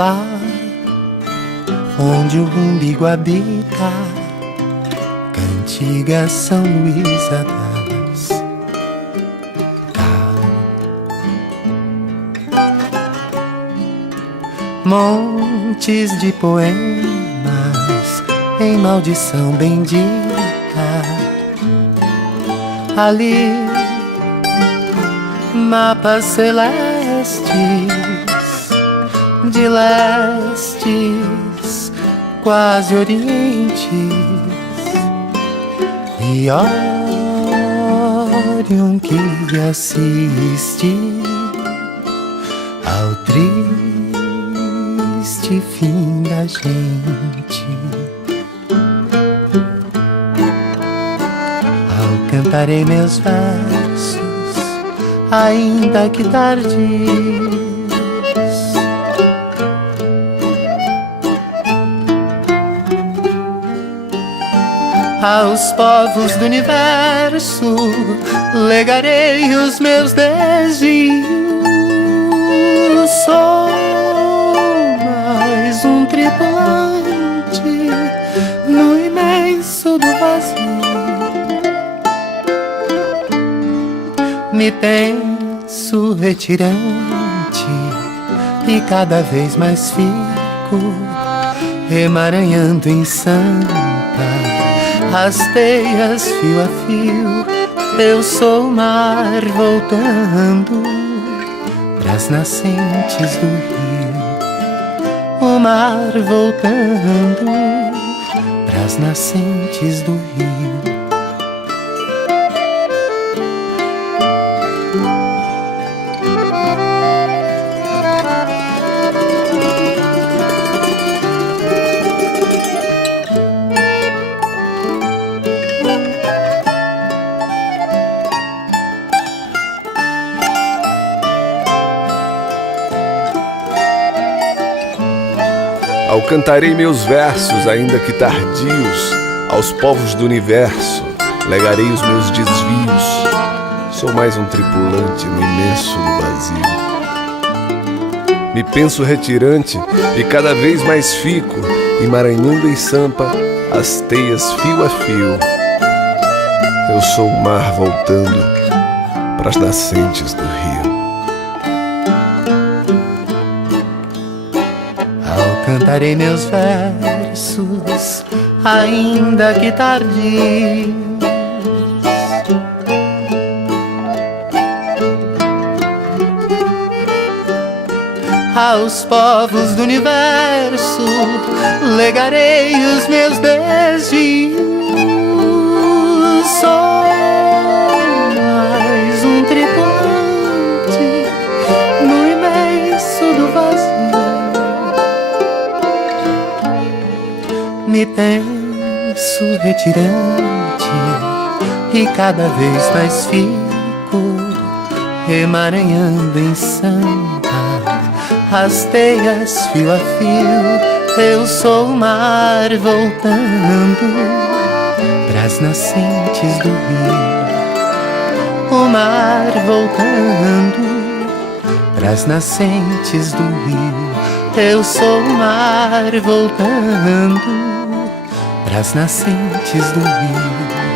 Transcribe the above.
lá onde o umbigo habita, cantiga São Luís das montes de poemas em maldição bendita. Ali, mapas celestes de lestes, quase orientes, e Órion que assiste ao triste fim da gente. Ao cantarei meus versos, ainda que tardios, aos povos do universo legarei os meus desvios. Sou mais um tripulante no imenso do vazio. Me penso retirante e cada vez mais fico emaranhando em Sampa as teias fio a fio. Eu sou o mar voltando pras nascentes do rio, o mar voltando pras nascentes do rio. Ao cantarei meus versos, ainda que tardios, aos povos do universo legarei os meus desvios. Sou mais um tripulante no imenso do vazio. Me penso retirante e cada vez mais fico emaranhando em Sampa as teias fio a fio. Eu sou o mar voltando pras nascentes do rio. Cantarei meus versos, ainda que tardios, aos povos do universo legarei os meus desvios. Sou mais um tripulante no imenso do vazio. Me penso retirante e cada vez mais fico emaranhando em Sampa as teias fio a fio. Eu sou o mar voltando pras nascentes do rio, o mar voltando pras nascentes do rio. Eu sou o mar voltando pras nascentes do rio.